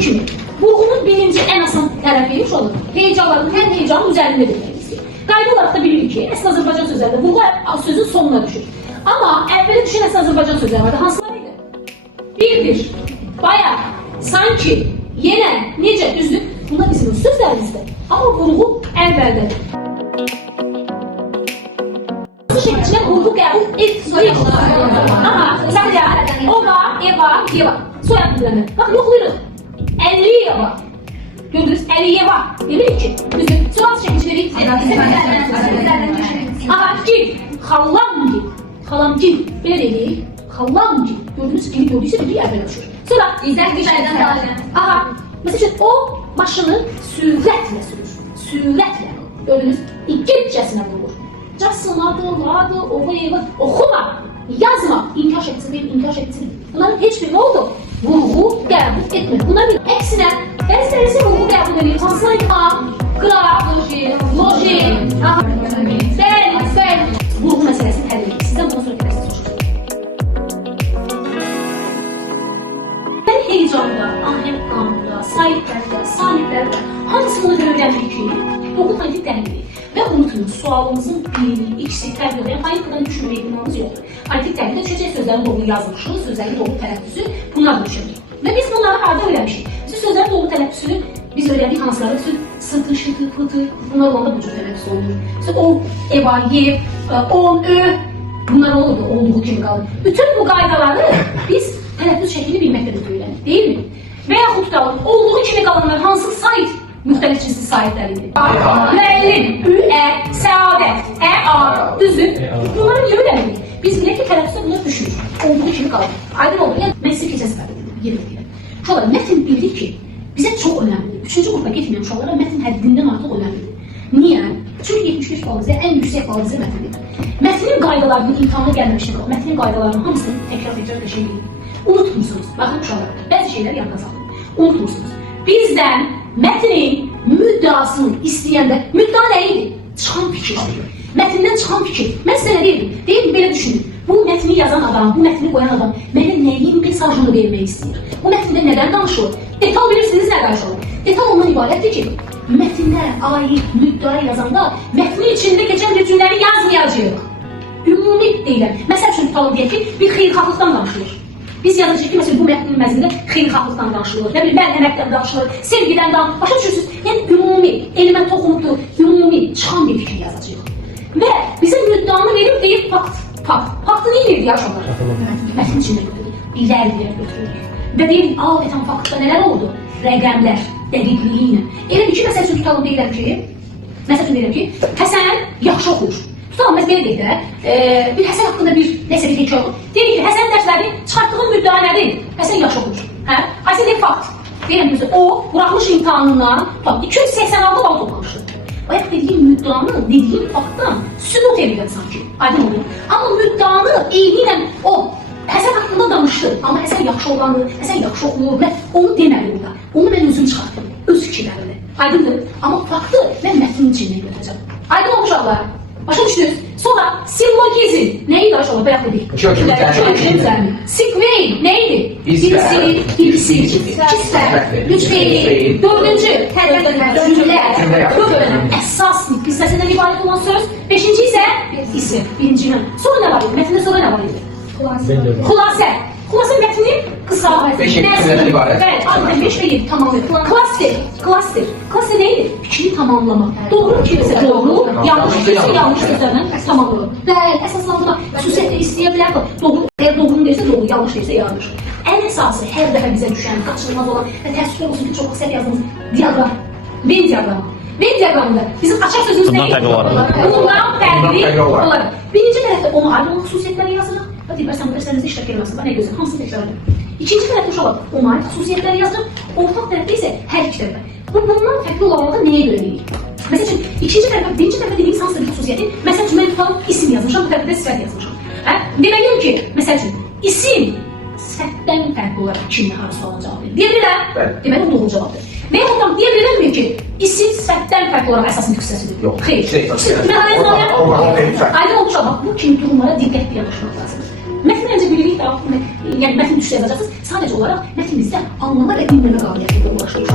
Şimdi vurğunun birinci en asan tərəfi olur. Heyecanların hər heyecanın üzərində deməkdir. Qayda olaraq da bilirik ki, əsl Azərbaycan sözlərində vurğu sözün sonuna düşür. Amma əvvələ düşən əsl Azərbaycan sözləri vardı. Hansılarıydı? Bir, bayaq, sanki, yenə, necə, düzdür. Bunlar bizim sözlərimizdir. Amma vurğu əvvəldədir. Bu şəkildə vurğu qəbul etmir. Aha, məsələn, ova, eva, yeva. Soyad bildirəmə. Bax, yoxlayırıq. Əliyeva. Gördünüz, Əliyeva. Demirik ki, düzdür. Sonra şəkilçiləri aha, gil. Xallamgil. Xalamgil. Belə deyilik. Xallamgil. Gördünüz, gili gördüysə bir əvvələ düşür. Sonra İzzət Gülşərdən dalacaq. aha, məsələn, o başını sürətlə sürür. Sürətlə. Gördünüz, İngilizcəsinə vurur. Casınadı, ladı, ova, eva. Oxuma, yazma. İnkaş etsin, inkaş etsin. Bunların heç biri nə oldu? Vurğu qəbul etmir. Buna bir əksinə, bəziləri isə vurğu qəbul edir. Hansılar ki, qraf, loji, bəli. Vurğu məsələsini həll edir. Sizdən buna sonra gələsiniz soruşur. Mən heyecanda, ahəng qanunda, sahiblərdə, sahiblərdə hamısını öyrəndik ki, doğru hangi dəlili və unutmayın, sualımızın birini, ikisi, fərq yox. Yəni, hayıqdan düşünmə ehtimalımız yoxdur. Politik dəlildə düşəcək sözlərin doğru yazılmışı, sözlərin doğru tələffüsü, bunlar düşünür. Və biz bunları harada öyrənmişik? Siz sözlərin doğru tələffüsünü biz öyrəndik hansıları? Sıtı, şıtı, pıtı, bunlar olanda bu cür tələffüs olunur. İşte o, eva, yev, on, bunlar olurdu, olduğu kimi qalır. Bütün bu qaydaları biz tələffüs şəklini bilməkdə də öyrəndik, deyil mi? Və yaxud da olduğu kimi qalanlar hansı sayt müxtəlif cinsli saytlarıydı? Müəllim, səadət, düzdür. Bunları niyə öyrəndik? Biz bilək ki, tələffüsdə bunlar düşür. Olduğu kimi qalır. Aydın oldu. Yəni, mən sizə keçən səfər edirəm, yerim edirəm. Uşaqlar, mətn bildik ki, bizə çox önəmlidir. Üçüncü qrupa getməyən uşaqlara mətn həddindən artıq önəmlidir. Niyə? Çünki 75 bal bizə, ən yüksək bal bizə mətndir. Mətnin qaydalarının imtihana gəlməmişdən qalır. Mətnin qaydalarının hamısını təkrar qəşəng unutmursunuz. Baxın uşaqlar, bəzi şeyləri yadda salın. Unutmursunuz. Bizdən mətnin müddəasını istəyəndə, müddəa nə idi? Çıxan fikirdir. Mətndən çıxan fikir. Mən sizə nə deyirdim? Deyirdim, belə düşünün. Bu mətni yazan adam, bu mətni qoyan adam mənə nəyin mesajını vermək istəyir? Bu mətndə nədən danışılır? Detal bilirsiniz nə danışılır? Detal ondan ibarətdir ki, mətndə, aid, müddəa yazanda mətnin içində keçən bir cümləni yazmayacaq. Ümumi deyiləm. Məsəl üçün tutalım deyək ki, bir xeyirxahlıqdan danışılır. Biz yazacağıq ki, məsələn, bu mətnin məzmində xeyirxahlıqdan danışılır, nə bilim, mərhəmətdən danışılır, sevgidən danışılır. Başa düşürsünüz? Yəni, ümumi, elimə toxunubdur, ümumi, çıxan bir fikir yazacağıq. Və bizə müddəanı verib deyib fakt. Faktı nə edirdi yaşamlar? Mətnin içində götürürük, bilər götürürük. Və deyirik, vətən faktda nələr oldu? Rəqəmlər, dəqiqliyi ilə. Elə bir ki, məsəl üçün tutalım deyirəm ki, Həsən yaxşı oxuyur. Tutalım, biz belə deyək də, bir Həsən haqqında bir nəsə bir hekayə olur. Deyirik ki, Həsən dərsləri çıxartdığın müddəa nədir? Həsən yaxşı oxuyur. Aysə deyək fakt. Deyirəm ki, o, buraxılış imtihanından 286 bal toplamışdır. Bayaq dediyim müddəanı, dediyim faktdan sübut edirəm sanki. Aydın olur. Amma müddəanı eyni ilə o Həsən haqqında danışdı. Amma Həsən yaxşı olanı, Həsən yaxşı oxuyur və onu demədi burada. Onu mən özüm çıxartdım. Öz fikirlərimlə. Aydındır. Amma faktı mən mətnin içindən götürəcəm. Aydın olmuş Allah. Başa düşdünüz? Sonra sillogizm. Neydi aşağıda? Bayaq dedik. Sigveyn. Neydi? Birisi, ikizler, üç fiil, dördüncü, cümlə, əsas hissəsindən ibarət olan söz. Beşinci isə isim, birincinin. Sonra nə var idi? Mətndə sonra nə var idi? Xülasə. Xülasə mətni qısa. Beşindən ibarət. Bəli, adətən 5 və 7 tamamlayır. Klaster. Klaster neydi? Fikri tamamlamaq. Doğru fikirsə doğru, yanlış fikirsə yanlış sözlərlə tamamlanır. Bəli, əsaslandırma. Xüsusiyyətlə istəyə bilər ki, əgər doğru deyirsə doğru, yanlış deyirsə yanlış. Ən əsası hər dəfə bizə düşən, qaçılmaz olan və təəssüflər olsun ki, çox qısa yazdığımız diaqram. Venn diaqramı. Venn diaqramında bizim açıq sözümüz neydi? Bundan fərqli olaraq. Birinci tərəfdə onu ayrı olan xüsusiyyətləri yazırıq. Hadi sən bu dərslərinizdə işlək gəlməsin, nə gözəl, hamısını təkrar edin. İkinci tərəfdə uşaqlar, ona aid xüsusiyyətləri yazırıq. Ortaq tərəfdə isə hər iki tərəfdə. Bundan fərqli olanlarda nəyə görə deyirik? Məsəl üçün, birinci tərəfdə dediyimiz hansısa bir xüsusiyyəti, məsəl üçün, mən tutalım isim yazmışam, bu tərəfdə sifət yazmışam. Deməliyim ki, məsəl üçün, isim sifətdən fərqli olaraq kimin harası olan cavab verir. Deyə bilirəm, deməli, o doğru cavabdır. Və yaxud deyə bilərmi ki, isim sifətdən fərqli olaraq əsasın yüksəsidir? Yox. Xeyr. Aydın olmuş ama bu kimi durumlara diqqətli yanaşmaq lazımdır. Məsələn, bilirik də, yəni mətin düşüşü yazacaqsınız. Sadəcə olaraq mətin bizə anlama və dinləmə qabiliyyətini ulaşdırır.